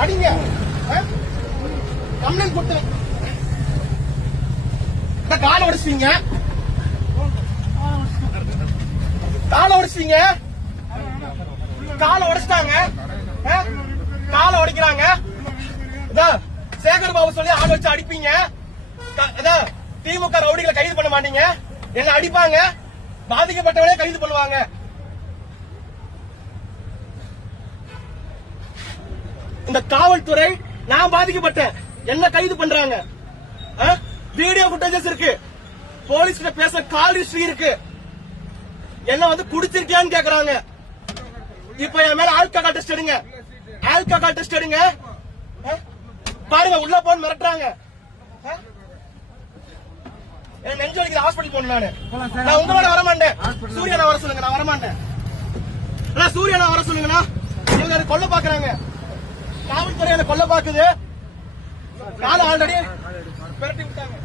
அடிங்க கம்ப்ளைண்ட் கொடுத்து காலை உடைச்சிட்டீங்க, காலை உடைச்சிட்டீங்க, காலை உடைச்சிட்டாங்க, காலை உடைக்கிறாங்க. சேகர் பாபு சொல்லி ஆள் வச்சு அடிப்பீங்க. திமுக ரவுடிகளை கைது பண்ண மாட்டீங்க, என்ன அடிப்பாங்க, பாதிக்கப்பட்டவனே கைது பண்ணுவாங்க. இந்த காவல்துறை நான் பாதிக்கப்பட்டேன், என்ன கைது பண்றாங்க. வீடியோ ஃபுட்டேஜஸ் இருக்கு, போலீஸ் கிட்ட பேச கால் ஹிஸ்டரி இருக்கு, என்ன வந்து குடிச்சிருக்கியான்னு கேக்குறாங்க. இப்ப என் மேல ஆல்கஹால் டெஸ்ட் எடுங்க, ஆல்கஹால் டெஸ்ட் எடுங்க. பாருங்க உள்ள போன் மிரட்டுறாங்க. நெஞ்சு வலிக்குது, ஹாஸ்பிட்டல் போகணும். நான் உங்களோட வரமாட்டேன். சூரியனை வர சொல்லுங்க, நான் வரமாட்டேன். சூரியனை வர சொல்லுங்கண்ணா, இவங்க கொல்ல பாக்குறாங்க. காவல்துறை கொல்ல பாக்குது. நானும் ஆல்ரெடி விரட்டி விட்டாங்க.